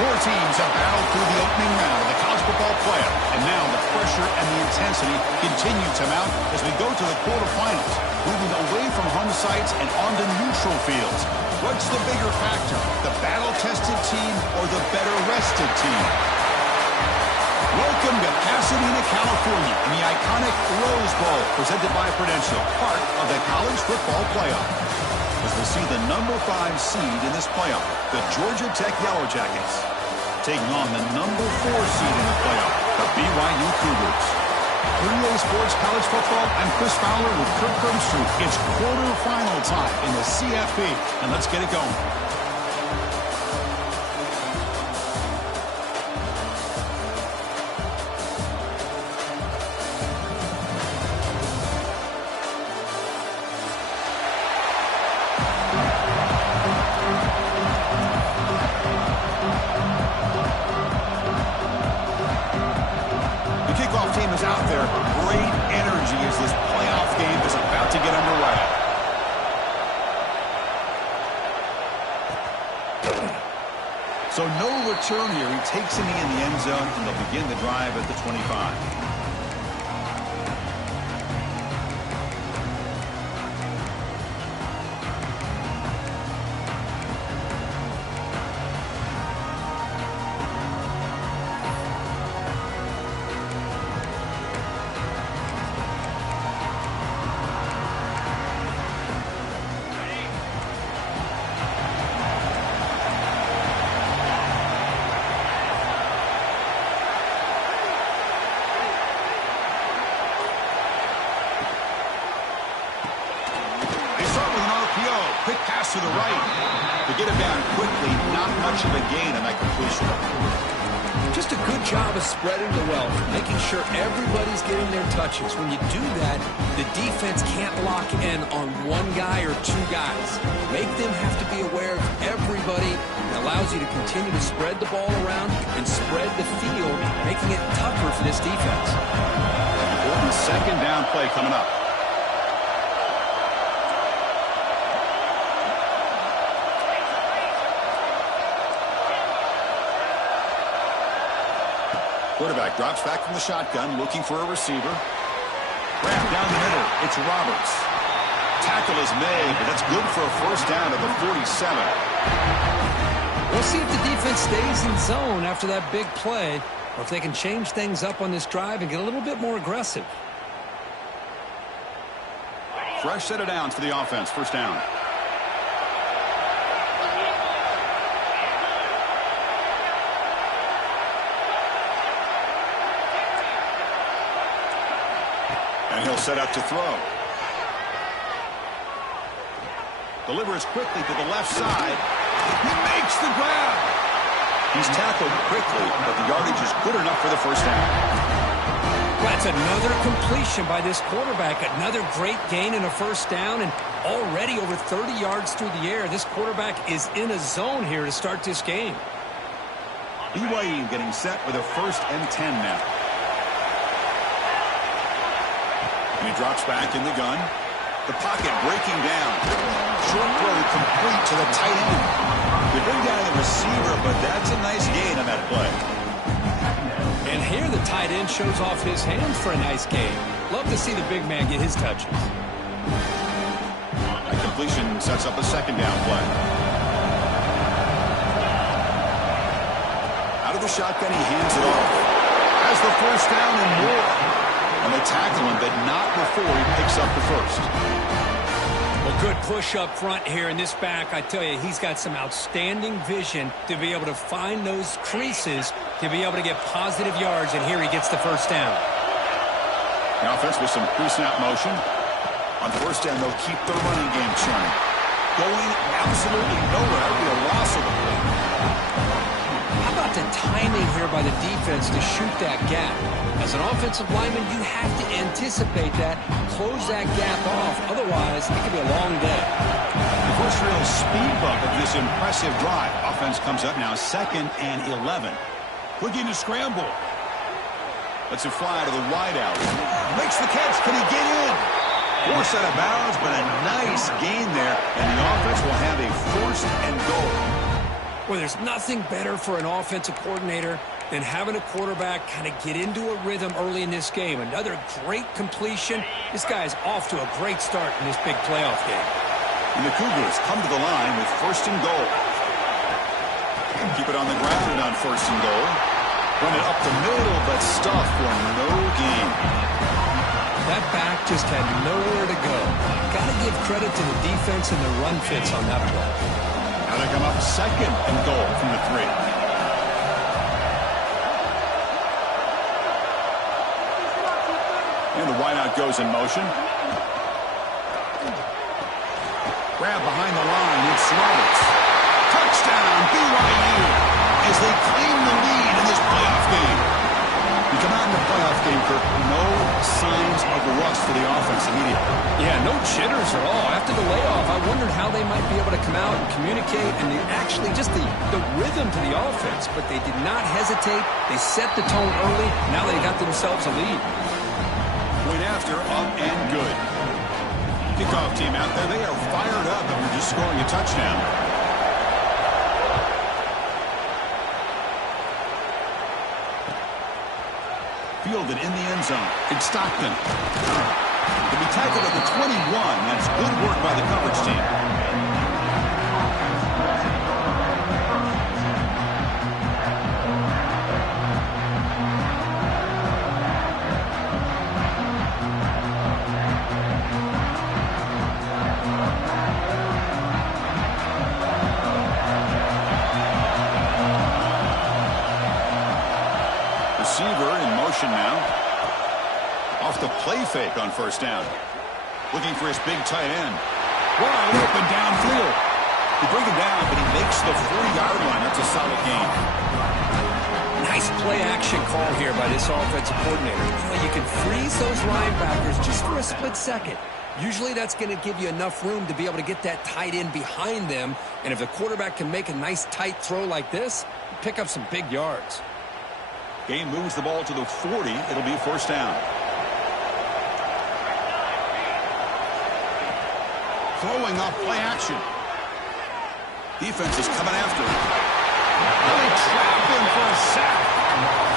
Four teams have battled through the opening round of the college football playoff, and now the pressure and the intensity continue to mount as we go to the quarterfinals, moving away from home sites and onto neutral fields. What's the bigger factor, the battle-tested team or the better-rested team? Welcome to Pasadena, California, in the iconic Rose Bowl, presented by Prudential, part of the college football playoff. As we see the number 5 seed in this playoff, the Georgia Tech Yellow Jackets, taking on the number 4 seed in the playoff, the BYU Cougars. 3A Sports College Football, I'm Chris Fowler with Kirk Herbstreit. It's quarterfinal time in the CFP, and let's get it going. So no return here. He takes a knee in the end zone, and they'll begin the drive at the 25. Quick pass to the right. To get him down quickly, not much of a gain on that completion. Just a good job of spreading the wealth, making sure everybody's getting their touches. When you do that, the defense can't lock in on one guy or two guys. Make them have to be aware of everybody. It allows you to continue to spread the ball around and spread the field, making it tougher for this defense. Important second down play coming up. Quarterback drops back from the shotgun, looking for a receiver. Wrap down the middle. It's Roberts. Tackle is made, but that's good for a first down at the 47. We'll see if the defense stays in zone after that big play, or if they can change things up on this drive and get a little bit more aggressive. Fresh set of downs for the offense. First down. And he'll set up to throw. Delivers quickly to the left side. He makes the grab. He's tackled quickly, but the yardage is good enough for the first down. That's another completion by this quarterback. Another great gain in a first down, and already over 30 yards through the air. This quarterback is in a zone here to start this game. BYU getting set with a 1st and 10 now. And he drops back in the gun. The pocket breaking down. Short throw complete to the tight end. They bring down the receiver, but that's a nice gain on that play. And here the tight end shows off his hands for a nice gain. Love to see the big man get his touches. That completion sets up a second down play. Out of the shotgun, he hands it off. Has the first down and more. And they tackle him, but not before he picks up the first. Well, good push up front here in this back. I tell you, he's got some outstanding vision to be able to find those creases to be able to get positive yards, and here he gets the first down. The offense with some pre-snap motion. On first down, they'll keep the running game churning. Going absolutely nowhere. It'll be a loss of the play. How about the timing here by the defense to shoot that gap? As an offensive lineman, you have to anticipate that, close that gap off. Otherwise, it could be a long day. The first real speed bump of this impressive drive. Offense comes up now 2nd and 11. Looking to scramble. Lets it fly to the wideout. Makes the catch. Can he get in? Forced out of bounds, but a nice gain there. And the offense will have a 1st and goal. Well, there's nothing better for an offensive coordinator than having a quarterback kind of get into a rhythm early in this game. Another great completion. This guy is off to a great start in this big playoff game. And the Cougars come to the line with 1st and goal. Keep it on the ground on 1st and goal. Run it up the middle, but stuffed for no gain. That back just had nowhere to go. Got to give credit to the defense and the run fits on that play. Now they come up 2nd and goal from the 3. And the wideout goes in motion. Grab behind the line. It's Roberts. Touchdown, BYU, as they claim the lead in this playoff game. You come out in the playoff game, Kirk, no signs of rust for the offense immediately. Yeah, no jitters at all. After the layoff, I wondered how they might be able to come out and communicate and actually just the rhythm to the offense. But they did not hesitate. They set the tone early. Now they got themselves a lead. Point after, up and good. Kickoff team out there. They are fired up after just scoring a touchdown. Fielded in the end zone. It's Stockton. To be tackled at the 21. That's good work by the coverage team. Receiver in motion now. Off the play fake on 1st down. Looking for his big tight end. Wide open downfield. They bring him down, but he makes the 40-yard line. That's a solid gain. Nice play action call here by this offensive coordinator. You can freeze those linebackers just for a split second. Usually that's going to give you enough room to be able to get that tight end behind them. And if the quarterback can make a nice tight throw like this, pick up some big yards. Game moves the ball to the 40. It'll be 1st down. Throwing off play action. Defense is coming after him. They trap him for a sack.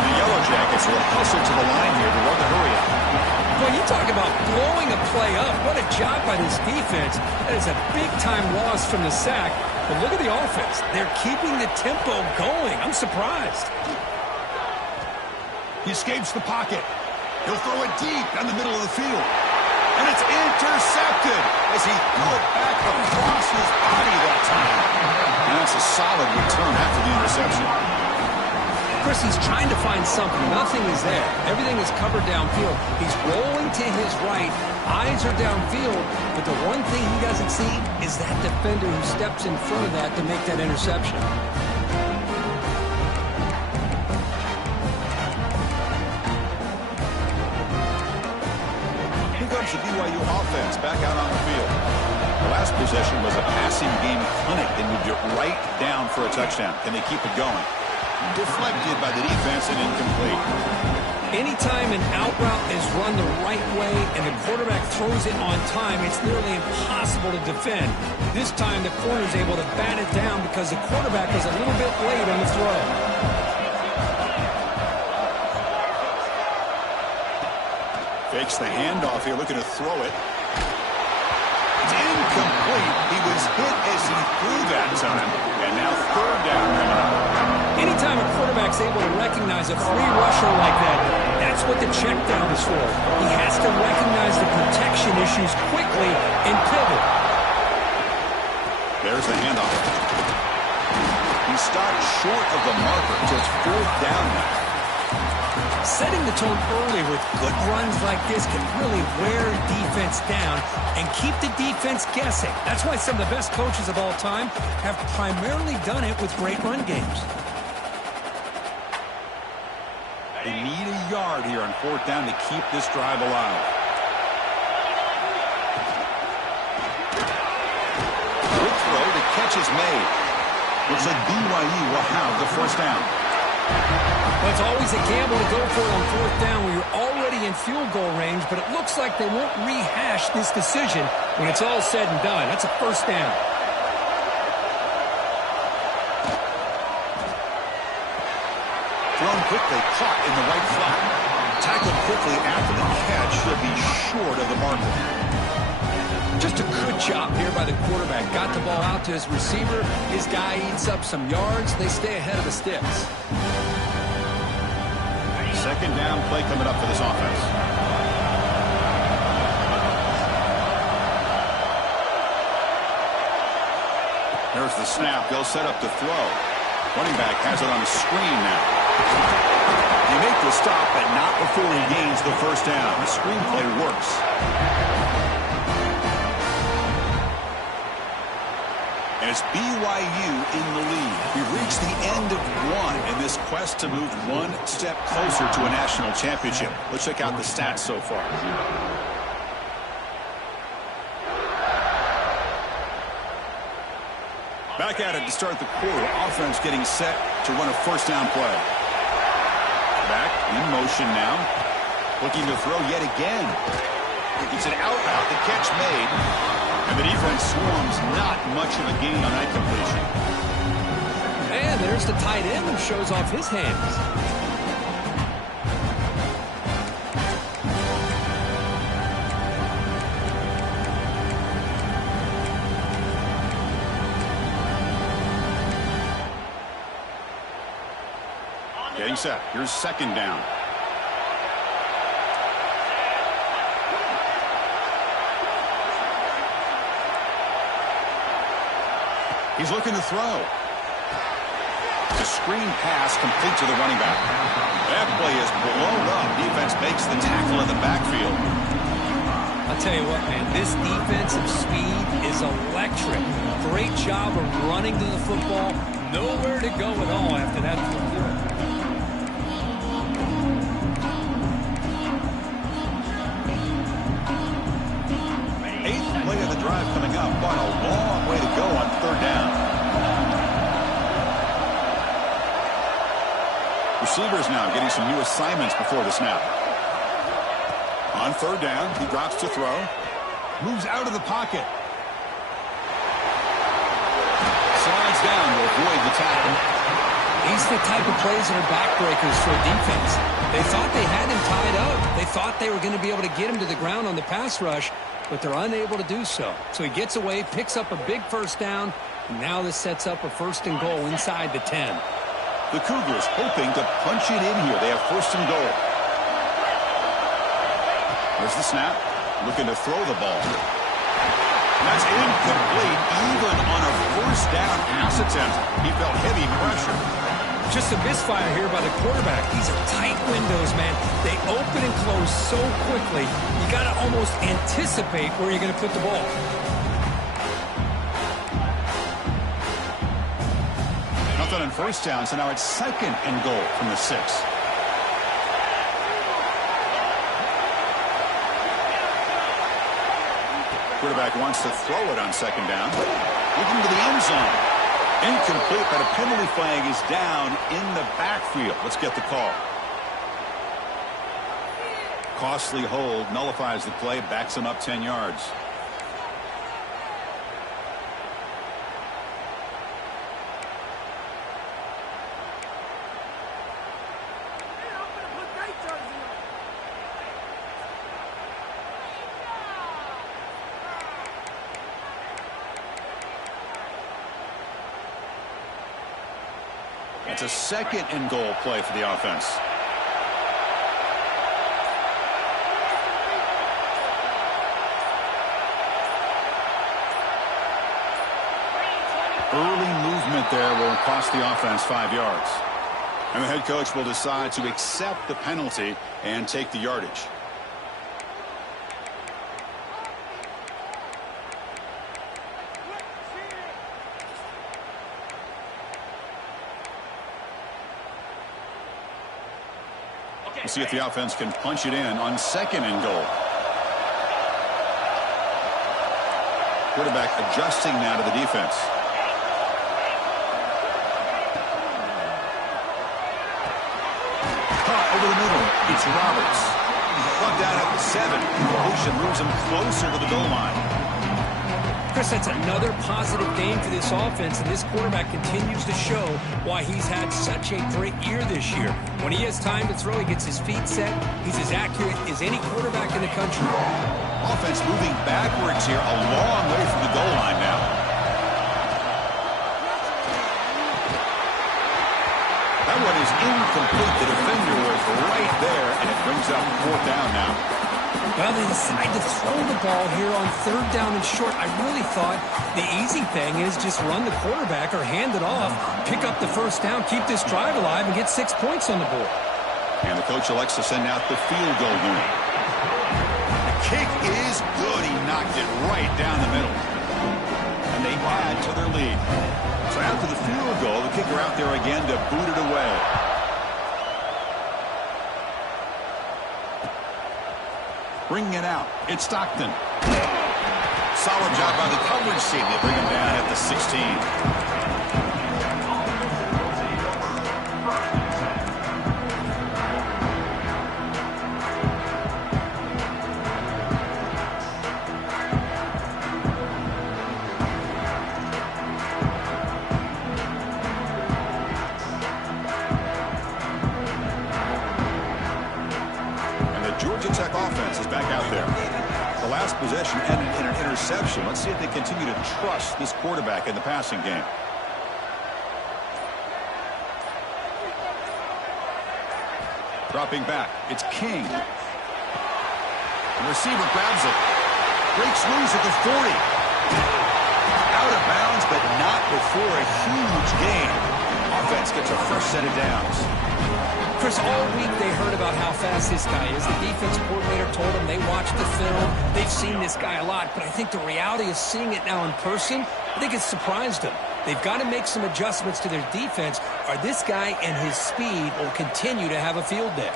The Yellow Jackets will hustle to the line here to run the hurry up. Well, you talk about blowing a play up. What a job by this defense. That is a big-time loss from the sack. But look at the offense. They're keeping the tempo going. I'm surprised. He escapes the pocket. He'll throw it deep down the middle of the field. And it's intercepted as he threw it back across his body that time. And that's a solid return after the interception. Chris, he's trying to find something. Nothing is there. Everything is covered downfield. He's rolling to his right. Eyes are downfield. But the one thing he doesn't see is that defender who steps in front of that to make that interception. The BYU offense back out on the field. The last possession was a passing game clinic. They moved it right down for a touchdown. Can they keep it going? Deflected by the defense and incomplete. Anytime an out route is run the right way and the quarterback throws it on time, it's nearly impossible to defend. This time the corner is able to bat it down because the quarterback was a little bit late on the throw. Fakes the handoff here, looking to throw it. It's incomplete. He was hit as he threw that time. And now 3rd down. Anytime a quarterback's able to recognize a free rusher like that, that's what the check down is for. He has to recognize the protection issues quickly and pivot. There's the handoff. He stopped short of the marker, so it's 4th down now. Setting the tone early with good runs like this can really wear defense down and keep the defense guessing. That's why some of the best coaches of all time have primarily done it with great run games. They need a yard here on 4th down to keep this drive alive. Quick throw, the catch is made. Looks like BYU will have the 1st down. Well, it's always a gamble to go for it on 4th down when you're already in field goal range, but it looks like they won't rehash this decision when it's all said and done. That's a 1st down. quickly, caught in the right flat. Tackled quickly after the catch, should be short of the marker. Just a good job here by the quarterback. Got the ball out to his receiver. His guy eats up some yards. They stay ahead of the sticks. Second down play coming up for this offense. There's the snap. They'll set up to throw. Running back has it on the screen now. They make the stop, but not before he gains the first down. The screen play works. And it's BYU in the lead. We've reached the end of one in this quest to move one step closer to a national championship. Let's check out the stats so far. Back at it to start the quarter. Offense getting set to run a first down play. Back in motion now. Looking to throw yet again. It's an out route. The catch made. And the defense swarms. Not much of a gain on that completion. And there's the tight end who shows off his hands. Getting set. Here's second down. He's looking to throw. It's a screen pass complete to the running back. That play is blown up. Defense makes the tackle in the backfield. I'll tell you what, man, this defensive speed is electric. Great job of running to the football. Nowhere to go at all after that throw. Play of the drive coming up, but a long way to go on third down. Receivers now getting some new assignments before the snap. On third down, he drops to throw. Moves out of the pocket. Slides down to avoid the tackle. These are the type of plays that are backbreakers for a defense. They thought they had him tied up. They thought they were going to be able to get him to the ground on the pass rush, but they're unable to do so. So he gets away, picks up a big first down, and now this sets up a first and goal inside the 10. The Cougars hoping to punch it in here. They have first and goal. There's the snap. Looking to throw the ball. That's incomplete, even on a first down pass attempt. He felt heavy pressure. Just a misfire here by the quarterback. These are tight windows, man. They open and close so quickly. You got to almost anticipate where you're going to put the ball. Nothing on first down, so now it's second and goal from the 6. Quarterback wants to throw it on second down. Looking to the end zone. Incomplete, but a penalty flag is down in the backfield. Let's get the call. Costly hold, nullifies the play, backs him up 10 yards. It's a second and goal play for the offense. Early movement there will cost the offense 5 yards. And the head coach will decide to accept the penalty and take the yardage. We'll see if the offense can punch it in on second and goal. Quarterback adjusting now to the defense. Caught over the middle. It's Roberts. Brought down at the 7. Completion moves him closer to the goal line. Chris, that's another positive game for this offense, and this quarterback continues to show why he's had such a great year this year. When he has time to throw, he gets his feet set. He's as accurate as any quarterback in the country. Offense moving backwards here, a long way from the goal line now. That one is incomplete. The defender was right there, and it brings up 4th down now. Well, they decide to throw the ball here on 3rd down and short. I really thought the easy thing is just run the quarterback or hand it off, pick up the 1st down, keep this drive alive, and get 6 points on the board. And the coach elects to send out the field goal unit. The kick is good. He knocked it right down the middle. And they add to their lead. So after the field goal, the kicker out there again to boot it away. Bringing it out, it's Stockton. Solid job by the coverage team. They bring him down at the 16. Georgia Tech offense is back out there. The last possession ended in an interception. Let's see if they continue to trust this quarterback in the passing game. Dropping back, it's King. The receiver grabs it. Breaks loose at the 40. Out of bounds, but not before a huge gain. Offense gets a fresh set of downs. Chris, all week they heard about how fast this guy is. The defense coordinator told them they watched the film. They've seen this guy a lot, but I think the reality is seeing it now in person, I think it's surprised them. They've got to make some adjustments to their defense, or this guy and his speed will continue to have a field day.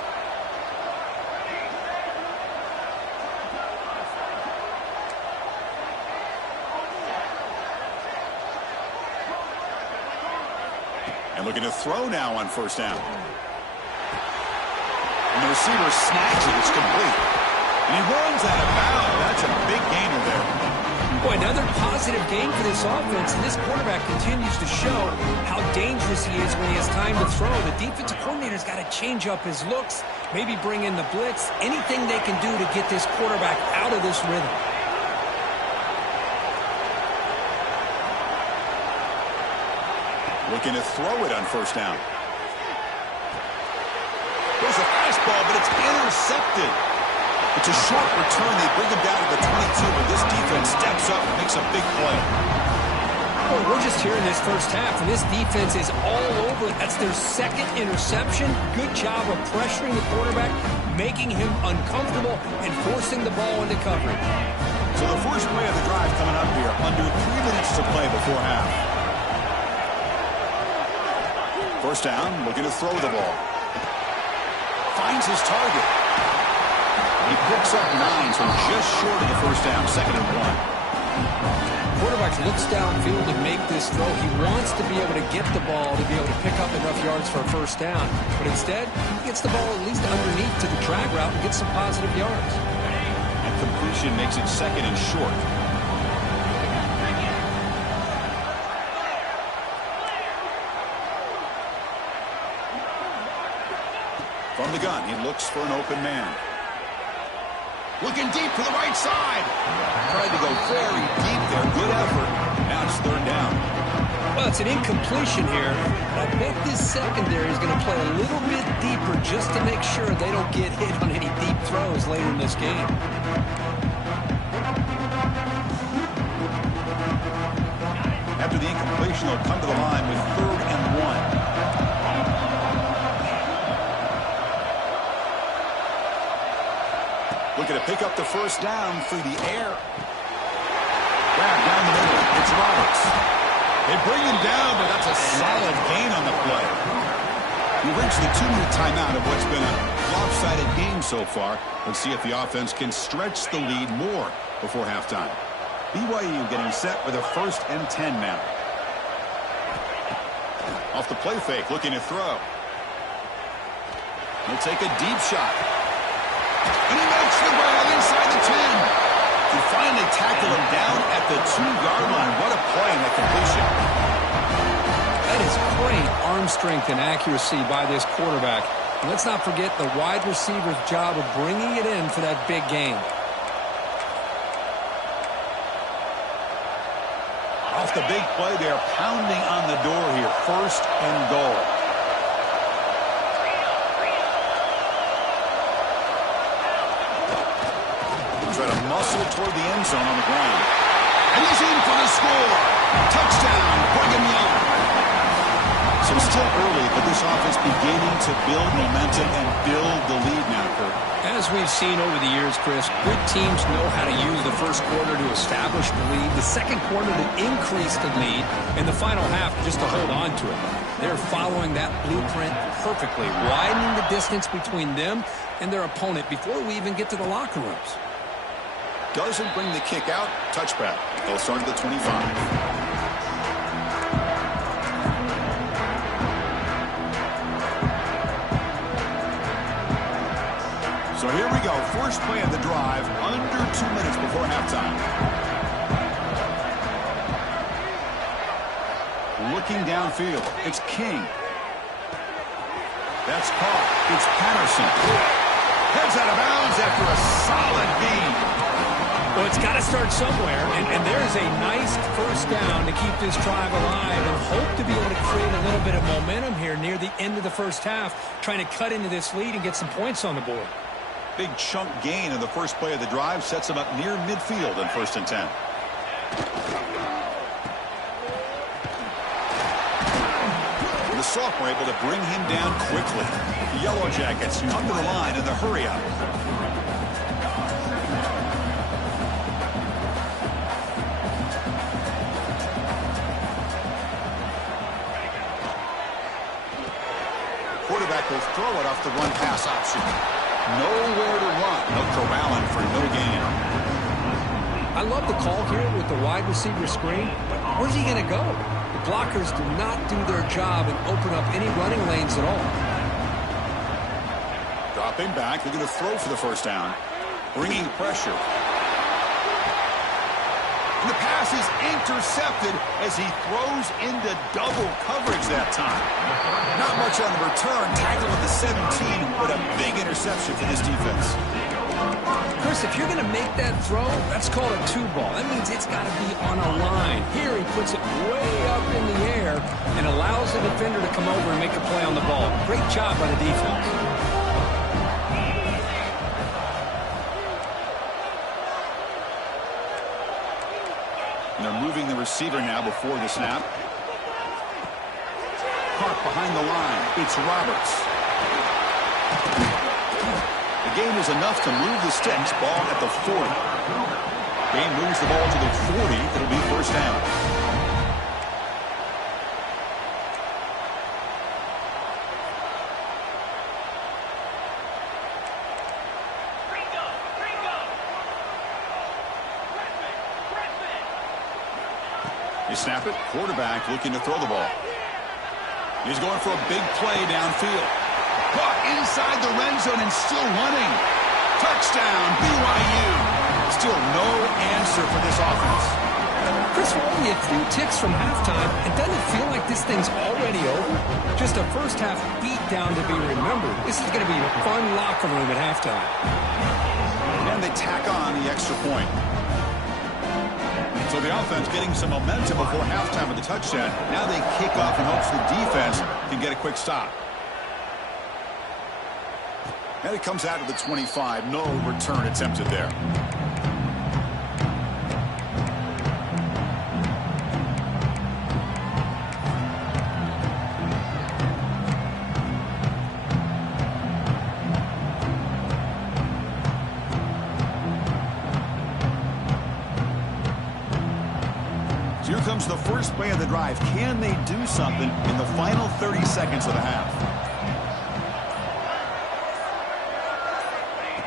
And looking to throw now on 1st down. And the receiver snags it. It's complete. And he runs out of bounds. That's a big gainer there. Boy, another positive game for this offense, and this quarterback continues to show how dangerous he is when he has time to throw. The defensive coordinator's got to change up his looks, maybe bring in the blitz, anything they can do to get this quarterback out of this rhythm. Looking to throw it on 1st down. There's a fastball, but it's intercepted. It's a short return. They bring him down to the 22, but this defense steps up and makes a big play. Well, we're just here in this 1st half, and this defense is all over it. That's their 2nd interception. Good job of pressuring the quarterback, making him uncomfortable, and forcing the ball into coverage. So the first play of the drive coming up here. Under 3 minutes to play before half. 1st down, looking to throw the ball. Finds his target. He picks up 9, so just short of the 1st down, 2nd and 1. Quarterback looks downfield to make this throw. He wants to be able to get the ball to be able to pick up enough yards for a 1st down. But instead, he gets the ball at least underneath to the drag route and gets some positive yards. And completion makes it 2nd and short. From the gun, he looks for an open man. Looking deep to the right side. Tried to go very deep there. Good effort. Now it's 3rd down. Well, it's an incompletion here. I bet this secondary is going to play a little bit deeper just to make sure they don't get hit on any deep throws later in this game. After the incompletion, they'll come to the line with 3rd and 1. Looking to pick up the 1st down through the air. Grab down the middle. It's Roberts. They bring him down, but that's a solid gain on the play. We reached the 2-minute timeout of what's been a lopsided game so far. Let's see if the offense can stretch the lead more before halftime. BYU getting set with a 1st and 10 now. Off the play fake, looking to throw. He'll take a deep shot. And he makes the grab inside the 10. He finally tackled him down at the 2-yard line. What a play on that completion. That is great arm strength and accuracy by this quarterback. And let's not forget the wide receiver's job of bringing it in for that big gain. Off the big play, they're pounding on the door here. 1st and goal. Try to muscle toward the end zone on the ground. And he's in for the score. Touchdown, Brigham Young. So it's still early, but this offense beginning to build momentum and build the lead now, Kurt. As we've seen over the years, Chris, good teams know how to use the first quarter to establish the lead, the second quarter to increase the lead, and the final half just to hold on to it. They're following that blueprint perfectly, widening the distance between them and their opponent before we even get to the locker rooms. Doesn't bring the kick out. Touchback. They'll start at the 25. So here we go. First play of the drive. Under 2 minutes before halftime. Looking downfield. It's King. That's caught. It's Patterson. Heads out of bounds after a solid gain. Well, it's got to start somewhere, and there's a nice first down to keep this drive alive and hope to be able to create a little bit of momentum here near the end of the first half, trying to cut into this lead and get some points on the board. Big chunk gain in the first play of the drive sets him up near midfield in 1st and 10. The sophomore able to bring him down quickly. The Yellow Jackets come to the line in the hurry-up. Quarterback will throw it off the run-pass option. Nowhere to run. They'll corral him for no gain. I love the call here with the wide receiver screen, but where's he going to go? The blockers do not do their job and open up any running lanes at all. Dropping back, looking to throw for the first down. Bringing pressure. And the pass is intercepted as he throws into double coverage that time. Not much on the return. Tackled at the 17, but a big interception for this defense. Chris, if you're going to make that throw, that's called a 2-ball. That means it's got to be on a line. Here he puts it way up in the air and allows the defender to come over and make a play on the ball. Great job by the defense. And they're moving the receiver now before the snap. Park behind the line. It's Roberts. The gain is enough to move the sticks. Ball at the 40. Game moves the ball to the 40. It'll be first down. You snap it. Quarterback looking to throw the ball. He's going for a big play downfield. Caught inside the red zone and still running. Touchdown, BYU. Still no answer for this offense. Chris, we're only a few ticks from halftime. It doesn't feel like this thing's already over. Just a first half beatdown to be remembered. This is going to be a fun locker room at halftime. And they tack on the extra point. So the offense getting some momentum before halftime with the touchdown. Now they kick off in hopes the defense can get a quick stop. And it comes out of the 25. No return attempted there. So here comes the first play of the drive. Can they do something in the final 30 seconds of the half?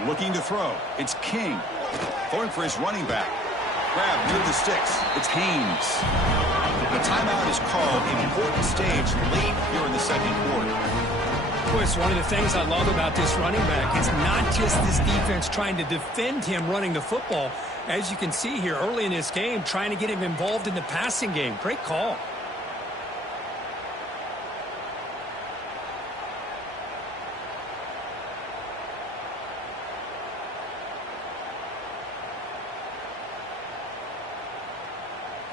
Looking to throw. It's King. Going for his running back. Grab near the sticks. It's Haynes. The timeout is called. Important stage late here in the second quarter. Chris, one of the things I love about this running back is not just this defense trying to defend him running the football. As you can see here early in this game, trying to get him involved in the passing game. Great call.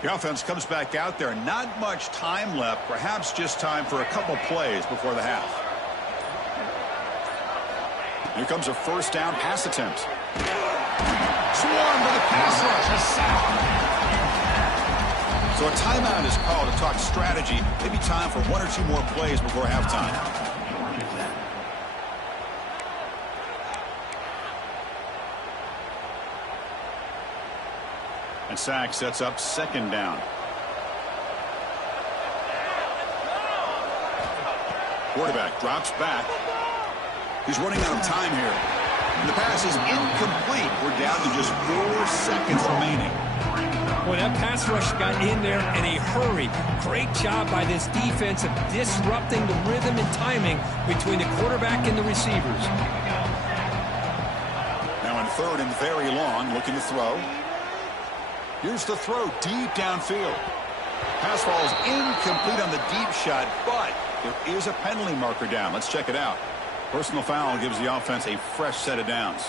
The offense comes back out there. Not much time left. Perhaps just time for a couple plays before the half. Here comes a first down pass attempt. Swarmed with a pass rush. A sack. So a timeout is called to talk strategy. Maybe time for one or two more plays before halftime. And sack sets up second down. Quarterback drops back. He's running out of time here. And the pass is incomplete. We're down to just 4 seconds remaining. Well, that pass rush got in there in a hurry. Great job by this defense of disrupting the rhythm and timing between the quarterback and the receivers. Now in third and very long, looking to throw. Here's the throw deep downfield. Pass falls incomplete on the deep shot, but there is a penalty marker down. Let's check it out. Personal foul gives the offense a fresh set of downs.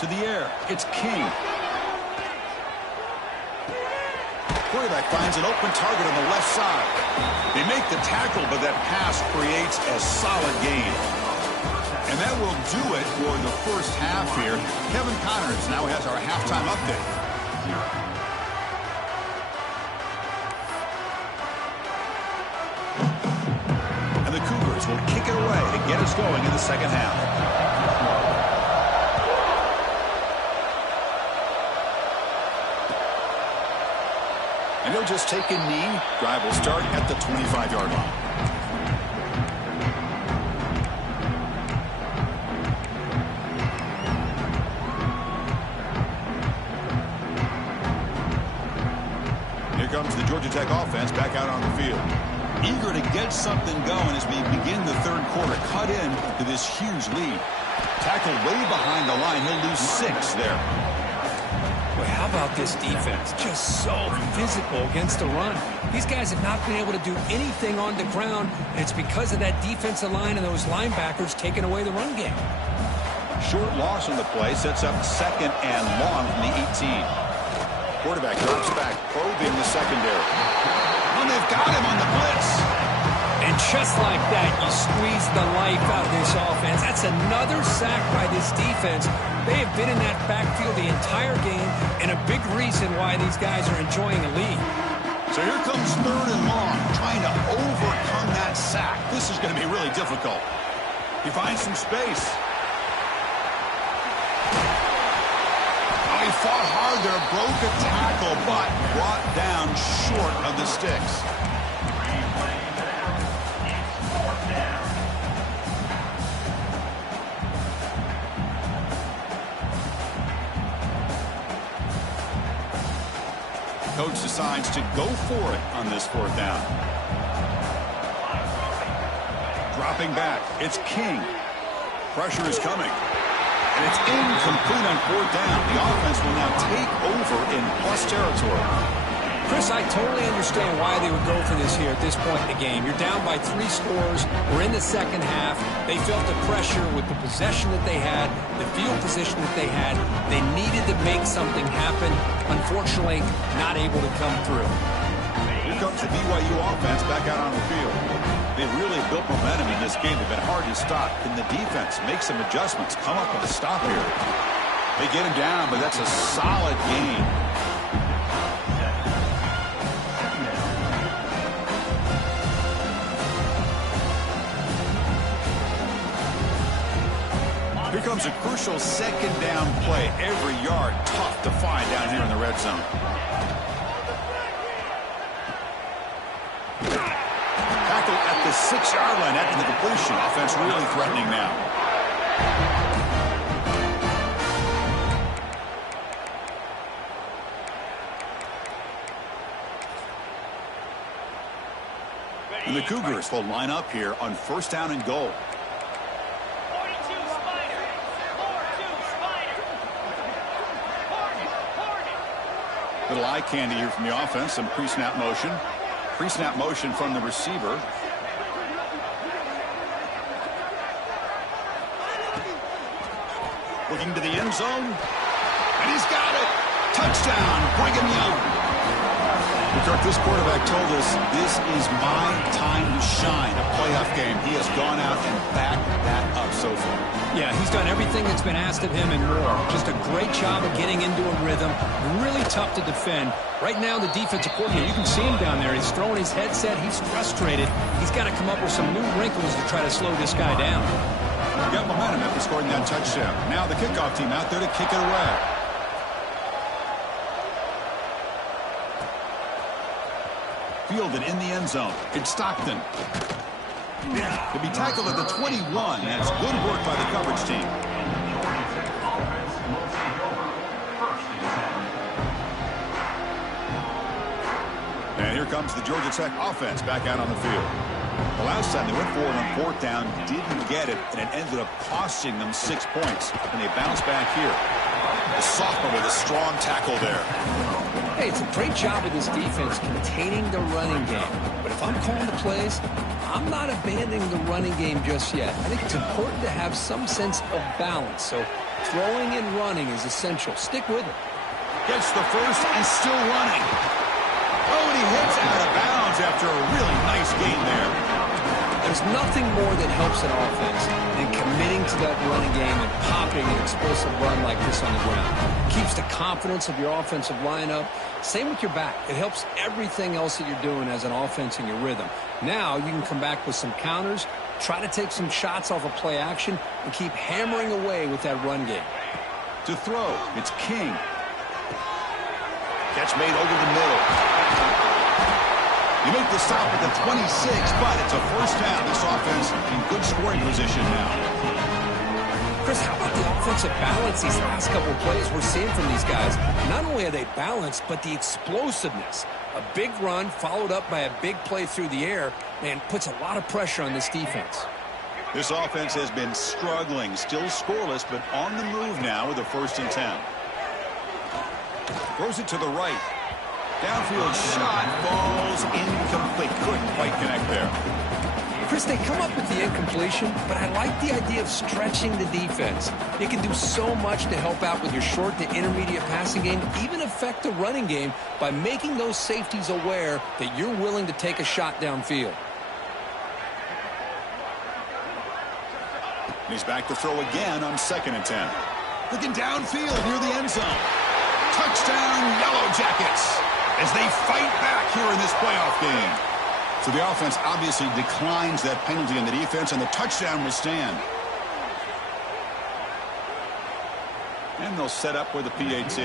To the air, it's King. Quarterback finds an open target on the left side. They make the tackle, but that pass creates a solid gain. And that will do it for the first half here. Kevin Connors now has our halftime update. And the Cougars will kick it away to get us going in the second half. And he'll just take a knee. Drive will start at the 25-yard line. Here comes the Georgia Tech offense back out on the field. Eager to get something going as we begin the third quarter. Cut in to this huge lead. Tackled way behind the line. He'll lose 6 there. Well, how about this defense? Just so physical against the run. These guys have not been able to do anything on the ground, and it's because of that defensive line and those linebackers taking away the run game. Short loss on the play sets up second and long from the 18. Quarterback drops back, probing the secondary. And they've got him on the blitz. And just like that, you squeeze the life out of this offense. That's another sack by this defense. They have been in that backfield the entire game, and a big reason why these guys are enjoying a lead. So here comes third and long, trying to overcome that sack. This is going to be really difficult. He finds some space. Oh, he fought hard there, broke a tackle, but brought down short of the sticks. Coach decides to go for it on this fourth down. Dropping back, it's King. Pressure is coming. And it's incomplete on fourth down. The offense will now take over in plus territory. Chris, I totally understand why they would go for this here at this point in the game. You're down by 3 scores. We're in the second half. They felt the pressure with the possession that they had, the field position that they had. They needed to make something happen. Unfortunately, not able to come through. Here comes the BYU offense back out on the field. They've really built momentum in this game. They've been hard to stop. Can the defense make some adjustments, come up with a stop here? They get him down, but that's a solid game. Here comes a crucial second down play. Every yard tough to find down here in the red zone. Tackle at the 6-yard line after the completion. Offense really threatening now. And the Cougars will line up here on first down and goal. 42 Spider. 4-2 Spider. Little eye candy here from the offense. Some pre-snap motion. Pre-snap motion from the receiver. Looking to the end zone. And he's got it. Touchdown, Brigham Young. Kirk, this quarterback told us this is my time to shine, a playoff game. He has gone out and backed that up so far. Yeah, he's done everything that's been asked of him and more. Just a great job of getting into a rhythm. Really tough to defend. Right now, the defensive coordinator, you can see him down there. He's throwing his headset. He's frustrated. He's got to come up with some new wrinkles to try to slow this guy down. Got momentum after scoring that touchdown. Now the kickoff team out there to kick it away. Fielded in the end zone. It's Stockton. To be tackled at the 21. That's good work by the coverage team. And here comes the Georgia Tech offense back out on the field. The last time they went forward on fourth down, didn't get it, and it ended up costing them 6 points. And they bounced back here. The sophomore with a strong tackle there. Hey, it's a great job of this defense containing the running game. But if I'm calling the plays, I'm not abandoning the running game just yet. I think it's important to have some sense of balance. So throwing and running is essential. Stick with it. Gets the first and still running. Oh, and he hits out of bounds after a really nice gain there. There's nothing more that helps an offense than committing to that running game and popping an explosive run like this on the ground. Keeps the confidence of your offensive lineup. Same with your back. It helps everything else that you're doing as an offense in your rhythm. Now you can come back with some counters, try to take some shots off of play action, and keep hammering away with that run game. To throw, it's King. Catch made over the middle. You make the stop at the 26, but it's a first down. This offense in good scoring position now. Chris, how about the offensive balance these last couple of plays we're seeing from these guys? Not only are they balanced, but the explosiveness. A big run followed up by a big play through the air, man, puts a lot of pressure on this defense. This offense has been struggling, still scoreless, but on the move now with a 1st and 10. Throws it to the right. Downfield shot falls incomplete. Couldn't quite connect there. Chris, they come up with the incompletion, but I like the idea of stretching the defense. You can do so much to help out with your short to intermediate passing game, even affect the running game by making those safeties aware that you're willing to take a shot downfield. He's back to throw again on 2nd and 10. Looking downfield near the end zone. Touchdown, Yellow Jackets, as they fight back here in this playoff game. So the offense obviously declines that penalty on the defense, and the touchdown will stand. And they'll set up with a PAT.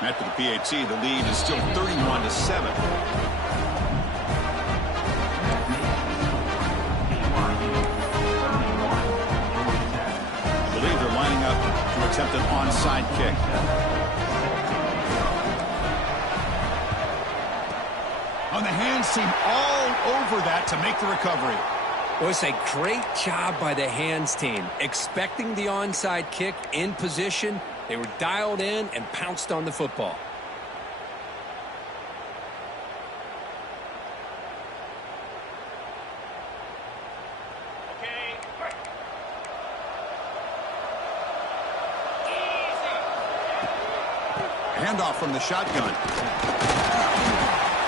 After the PAT, the lead is still 31-7. To attempt an onside kick. On the hands team, all over that to make the recovery. Well, it's a great job by the hands team. Expecting the onside kick in position, they were dialed in and pounced on the football. Handoff from the shotgun.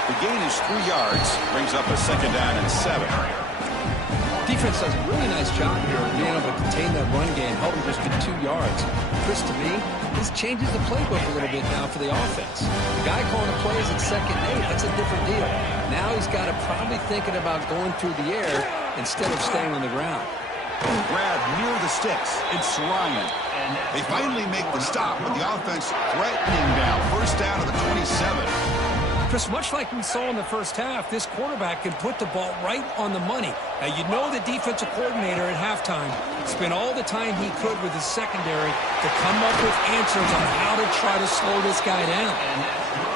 The gain is 3 yards. Brings up a 2nd down and 7. Defense does a really nice job here of being able to contain that run game, help them just get 2 yards. Chris, to me, this changes the playbook a little bit now for the offense. The guy calling the plays at 2nd and 8, that's a different deal. Now he's got to probably thinking about going through the air instead of staying on the ground. Grab near the sticks. It's Ryan. They finally make the stop, but the offense threatening now. First down to the 27. Chris, much like we saw in the first half, this quarterback can put the ball right on the money. Now, you know the defensive coordinator at halftime spent all the time he could with his secondary to come up with answers on how to try to slow this guy down.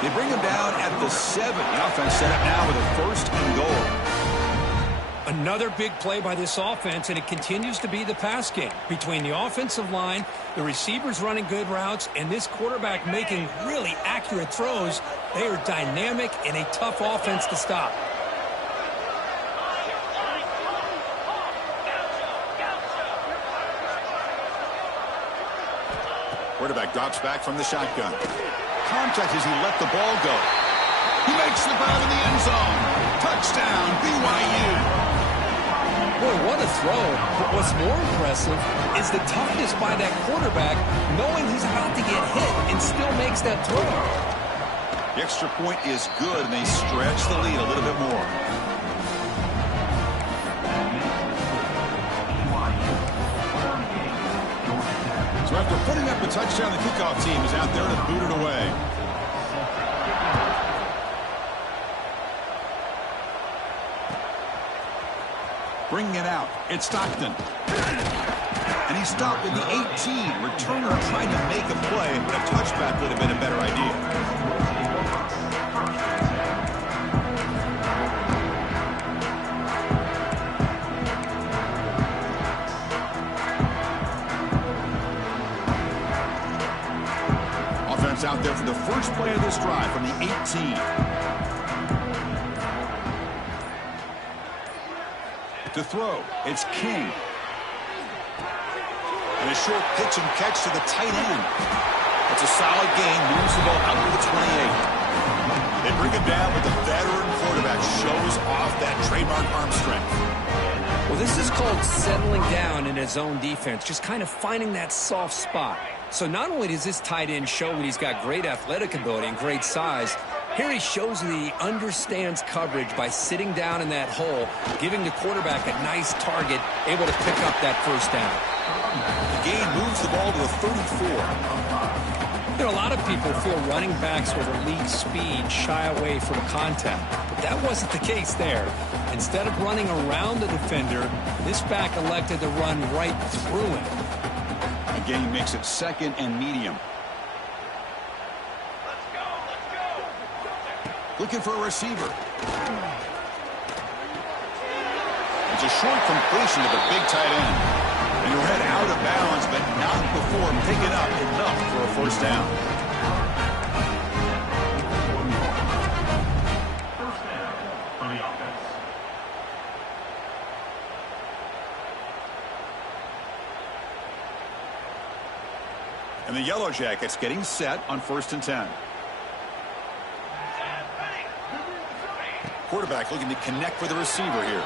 They bring him down at the 7. The offense set up now with a 1st and goal. Another big play by this offense, and it continues to be the pass game. Between the offensive line, the receivers running good routes, and this quarterback making really accurate throws, they are dynamic and a tough offense to stop. Quarterback drops back from the shotgun. Contact as he let the ball go. He makes the grab in the end zone. Touchdown, BYU. Boy, what a throw. But what's more impressive is the toughness by that quarterback, knowing he's about to get hit and still makes that throw. The extra point is good, and they stretch the lead a little bit more. So after putting up a touchdown, the kickoff team is out there to boot it away. Bringing it out, it's Stockton. And he stopped at the 18. Returner trying to make a play, but a touchback would have been a better idea. Offense out there for the first play of this drive from the 18. To throw, it's King. And a short pitch and catch to the tight end. It's a solid gain, moves the ball out to the 28. They bring him down, but the veteran quarterback shows off that trademark arm strength. Well, this is called settling down in his own defense, just kind of finding that soft spot. So not only does this tight end show that he's got great athletic ability and great size, here he shows that he understands coverage by sitting down in that hole, giving the quarterback a nice target, able to pick up that first down. The gain moves the ball to the 34. You know, a lot of people feel running backs with elite speed shy away from contact, but that wasn't the case there. Instead of running around the defender, this back elected to run right through him. Again, he makes it 2nd and medium. Looking for a receiver. It's a short completion to the big tight end. And he'll head out of bounds, but not before picking up enough for a first down. First down for the offense. And the Yellow Jackets getting set on 1st and 10. Quarterback looking to connect with the receiver here.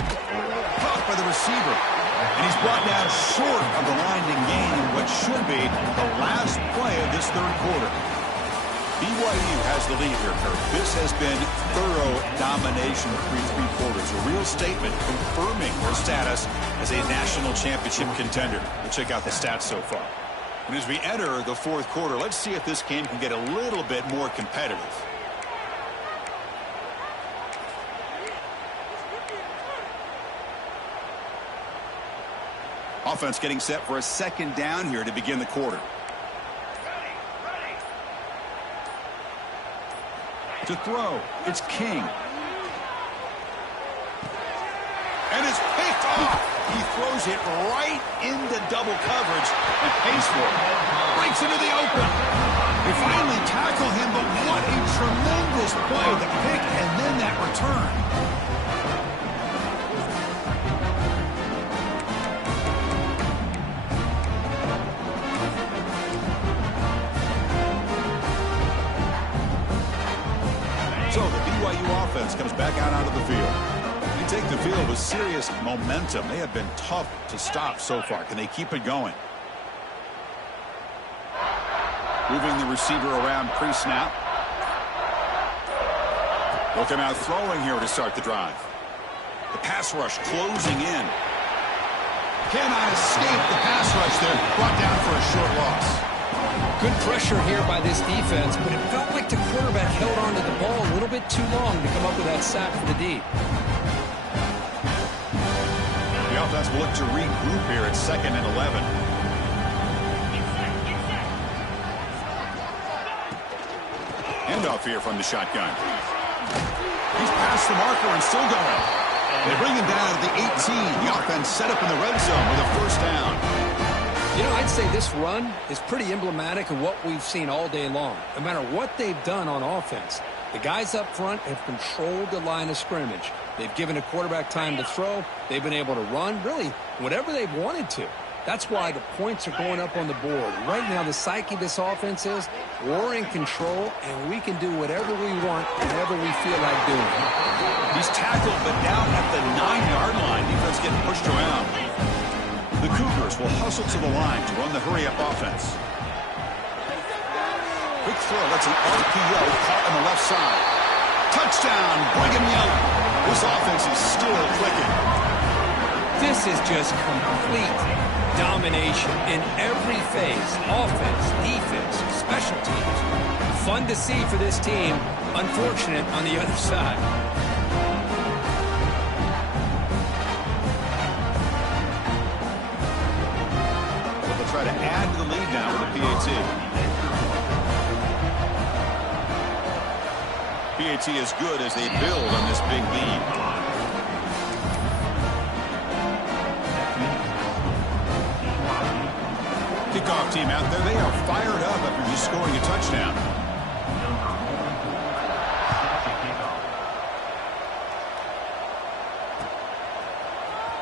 Caught by the receiver. And he's brought down short of the line to gain what should be the last play of this 3rd quarter. BYU has the lead here, Kirk. This has been thorough domination through 3 quarters. A real statement confirming their status as a national championship contender. We'll check out the stats so far. And as we enter the 4th quarter, let's see if this game can get a little bit more competitive. Offense getting set for a 2nd down here to begin the quarter. To throw, it's King. And it's picked off. He throws it right into double coverage and pays for it. Breaks into the open. They finally tackle him, but what a tremendous play. The pick and then that return. So the BYU offense comes back out onto the field. They take the field with serious momentum. They have been tough to stop so far. Can they keep it going? Moving the receiver around pre-snap. They'll come out throwing here to start the drive. The pass rush closing in. Cannot escape the pass rush there. Brought down for a short loss. Good pressure here by this defense, but it felt like the quarterback held on to the ball a little bit too long to come up with that sack for the D. The offense will look to regroup here at 2nd and 11. Handoff here from the shotgun. He's past the marker and still going. They bring him down at the 18. The offense set up in the red zone with a first down. You know, I'd say this run is pretty emblematic of what we've seen all day long. No matter what they've done on offense, the guys up front have controlled the line of scrimmage. They've given a quarterback time to throw. They've been able to run, really, whatever they've wanted to. That's why the points are going up on the board. Right now, the psyche of this offense is we're in control, and we can do whatever we want, whenever we feel like doing it. He's tackled, but down at the 9-yard line. Defense getting pushed around. The Cougars will hustle to the line to run the hurry-up offense. Quick throw. That's an RPO caught on the left side. Touchdown, Brigham Young. This offense is still clicking. This is just complete domination in every phase. Offense, defense, special teams. Fun to see for this team. Unfortunate on the other side. They'll try to add to the lead now with the PAT. PAT is good as they build on this big lead. Kickoff team out there. They are fired up after just scoring a touchdown.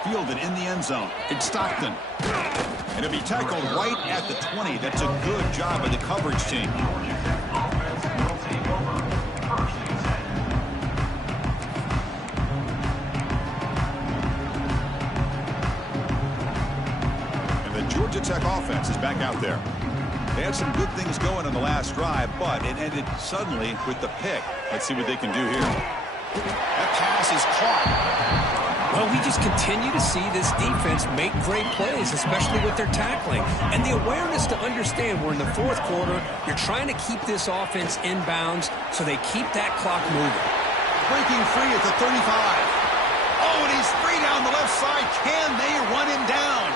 Fielded in the end zone. It's Stockton. And it'll be tackled right at the 20. That's a good job of the coverage team. Georgia Tech offense is back out there. They had some good things going on the last drive, but it ended suddenly with the pick. Let's see what they can do here. That pass is caught. Well, we just continue to see this defense make great plays, especially with their tackling. And the awareness to understand we're in the fourth quarter, you're trying to keep this offense in bounds so they keep that clock moving. Breaking free at the 35. Oh, and he's free down the left side. Can they run him down?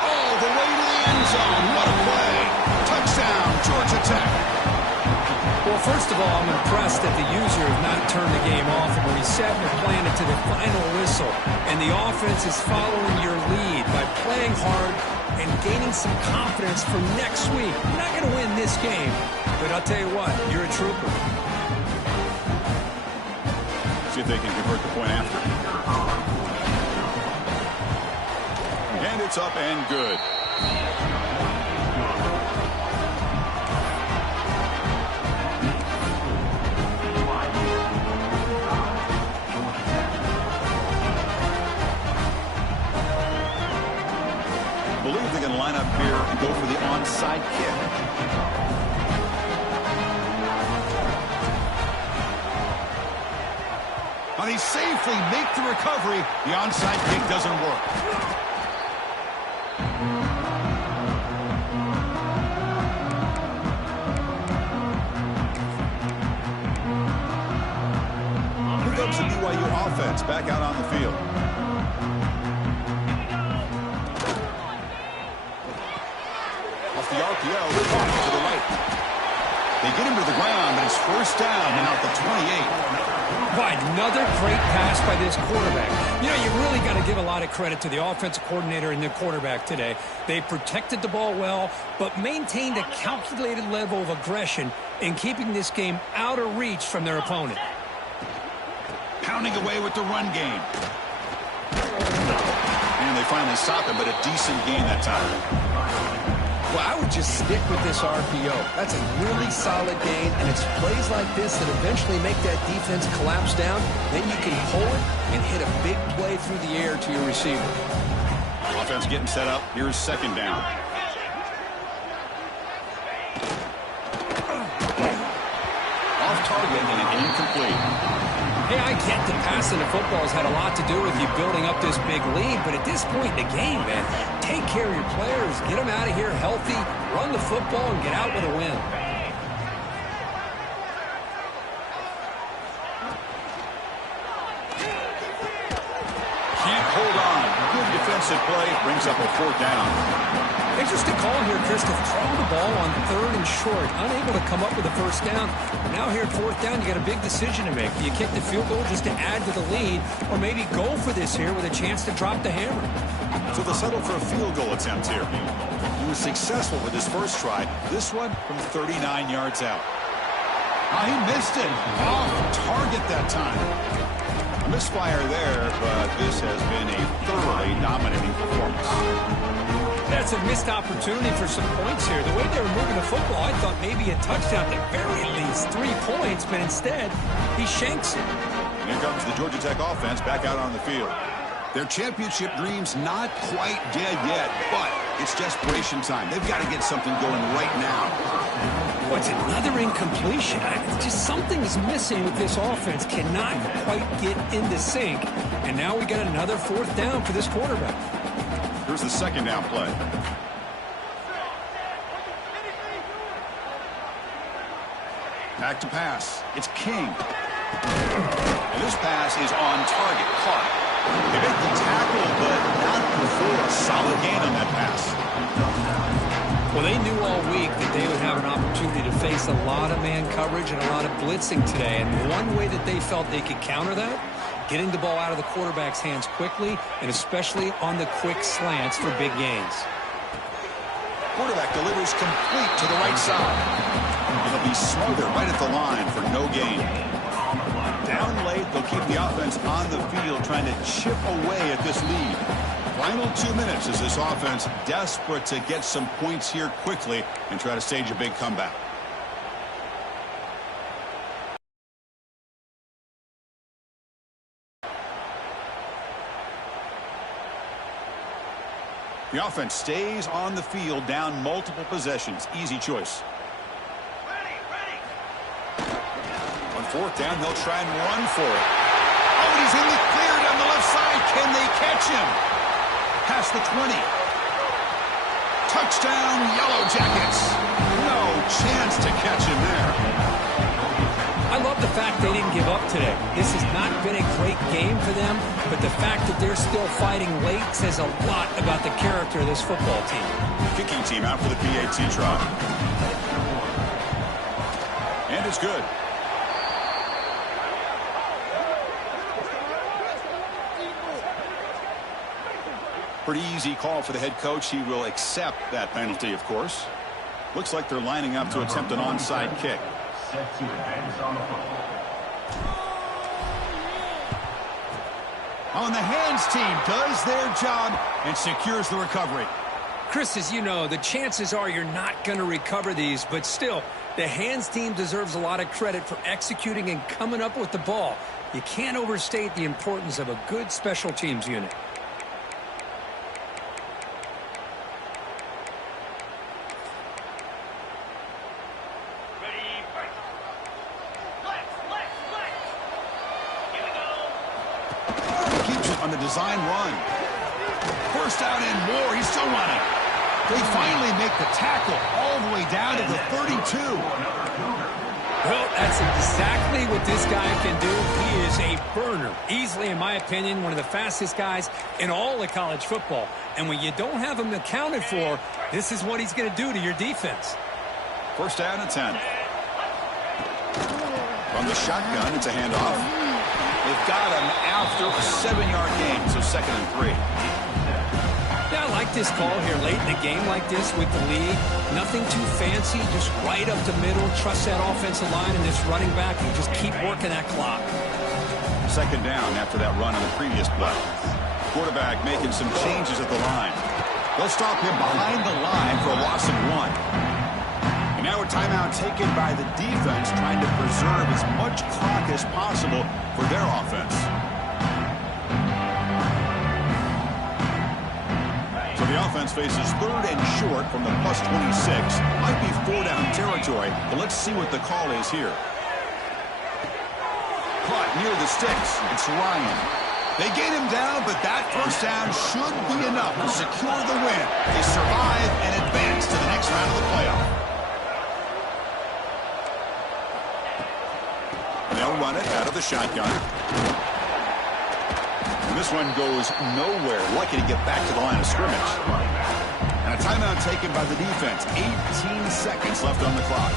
Oh, the way to the end zone. What a play. Touchdown, Georgia Tech. Well, first of all, I'm impressed that the user has not turned the game off and reset and playing it to the final whistle. And the offense is following your lead by playing hard and gaining some confidence for next week. You're not going to win this game, but I'll tell you what, you're a trooper. See if they can convert the point after. And it's up and good. Believe they can line up here and go for the onside kick. Now they safely make the recovery. The onside kick doesn't work. The BYU offense back out on the field. Off the RPO, to the right. They get him to the ground, but it's first down now at the 28. Why, another great pass by this quarterback. You know, you really got to give a lot of credit to the offensive coordinator and the quarterback today. They protected the ball well, but maintained a calculated level of aggression in keeping this game out of reach from their opponent. Pounding away with the run game. And they finally stop him, but a decent gain that time. Well, I would just stick with this RPO. That's a really solid gain, and it's plays like this that eventually make that defense collapse down. Then you can pull it and hit a big play through the air to your receiver. Offense getting set up. Here's second down. Off target and incomplete. Hey, I get that passing the football has had a lot to do with you building up this big lead, but at this point in the game, man, take care of your players, get them out of here healthy, Run the football and get out with a win. Can't hold on. Good defensive play. Brings up a 4th down. Interesting call here, Chris, to throw the ball on 3rd and short. Unable to come up with a 1st down. Now here at 4th down, you got a big decision to make. Do you kick the field goal just to add to the lead, or maybe go for this here with a chance to drop the hammer? So they'll settle for a field goal attempt here. He was successful with his first try. This one from 39 yards out. Oh, he missed it. Off target that time. A misfire there, but this has been a thoroughly dominating performance. That's a missed opportunity for some points here. The way they were moving the football, I thought maybe a touchdown, at the very least 3 points, but instead, he shanks it. Here comes the Georgia Tech offense back out on the field. Their championship dreams not quite dead yet, but it's desperation time. They've got to get something going right now. What's another incompletion? Just something is missing with this offense. Cannot quite get into sync. And now we got another 4th down for this quarterback. Here's the 2nd down play. Back to pass. It's King. And this pass is on target. Caught. They make the tackle, but not before a solid gain on that pass. Well, they knew all week that they would have an opportunity to face a lot of man coverage and a lot of blitzing today. And one way that they felt they could counter that, getting the ball out of the quarterback's hands quickly, and especially on the quick slants for big gains. Quarterback delivers complete to the right side. It'll be smothered right at the line for no gain. Down late, they'll keep the offense on the field trying to chip away at this lead. Final 2 minutes as this offense desperate to get some points here quickly and try to stage a big comeback. The offense stays on the field down multiple possessions. Easy choice. On 4th down, they'll try and run for it. Oh, he's in the clear down the left side. Can they catch him? Past the 20. Touchdown, Yellow Jackets. No chance to catch him there. I love the fact they didn't give up today. This has not been a great game for them, but the fact that they're still fighting late says a lot about the character of this football team. Kicking team out for the PAT try. And it's good. Pretty easy call for the head coach. He will accept that penalty, of course. Looks like they're lining up to attempt an onside kick. Set to advance on the football. On the hands team does their job and secures the recovery. Chris, as you know, the chances are you're not going to recover these, but still, the hands team deserves a lot of credit for executing and coming up with the ball. You can't overstate the importance of a good special teams unit. On the design run. First down and more. He's still running. They finally make the tackle all the way down to the 32. Well, that's exactly what this guy can do. He is a burner. Easily, in my opinion, one of the fastest guys in all of college football. And when you don't have him accounted for, this is what he's going to do to your defense. First down and 10. From the shotgun, it's a handoff. They've got him after a 7-yard gain, so 2nd and 3. Yeah, I like this call here late in a game like this with the lead. Nothing too fancy, just right up the middle. Trust that offensive line and this running back and just keep working that clock. 2nd down after that run on the previous play. Quarterback making some changes at the line. They'll stop him behind the line for a loss of 1. And now a timeout taken by the defense, trying to preserve as much clock as possible for their offense. So the offense faces 3rd and short from the +26. Might be 4-down territory, but let's see what the call is here. Caught near the sticks. It's Ryan. They gain him down, but that first down should be enough to secure the win. They survive and advance to the next round of the run it out of the shotgun. And this one goes nowhere. Lucky to get back to the line of scrimmage. And a timeout taken by the defense. 18 seconds left on the clock.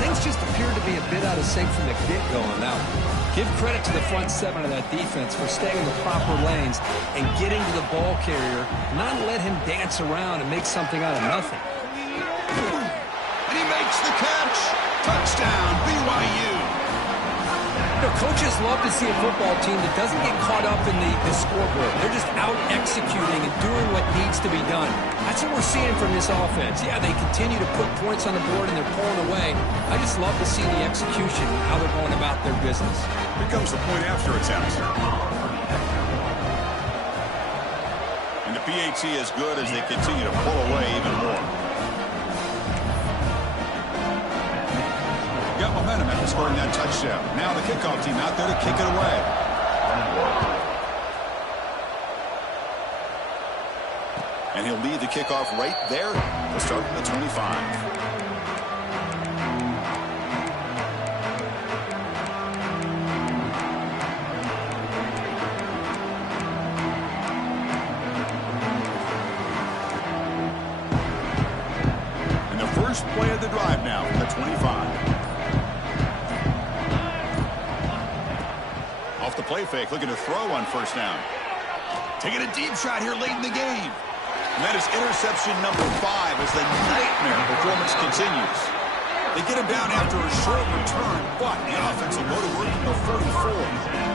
Things just appeared to be a bit out of sync from the get-go on that one. Give credit to the front seven of that defense for staying in the proper lanes and getting to the ball carrier, not let him dance around and make something out of nothing. And he makes the catch. Touchdown, BYU. You know, coaches love to see a football team that doesn't get caught up in the scoreboard. They're just out executing and doing what needs to be done. That's what we're seeing from this offense. Yeah, they continue to put points on the board and they're pulling away. I just love to see the execution, how they're going about their business. Here comes the point after attempt. And the PAT is good as they continue to pull away even more. Got momentum after scoring that touchdown. Now the kickoff team out there to kick it away. And he'll lead the kickoff right there to start from the 25. And the first play of the drive now from the 25. Off the play fake, looking to throw on first down. Taking a deep shot here late in the game. And that is interception number 5 as the nightmare performance continues. They get him down after a short return, but the offense will go to work from the 44.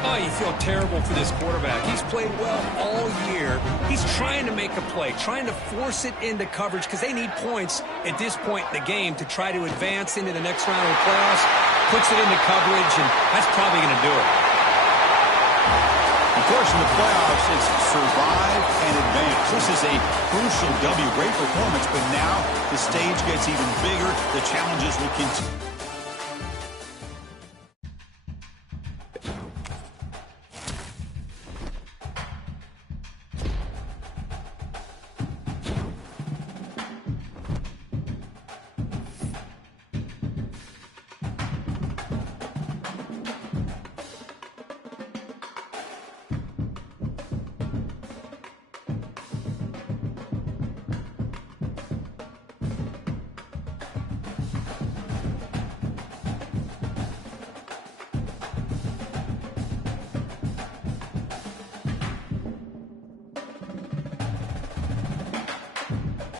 Oh, you feel terrible for this quarterback. He's played well all year. He's trying to make a play, trying to force it into coverage because they need points at this point in the game to try to advance into the next round of the playoffs. Puts it into coverage, and that's probably going to do it. Of course, in the playoffs, it's survive and advance. This is a crucial W. Great performance, but now the stage gets even bigger. The challenges will continue.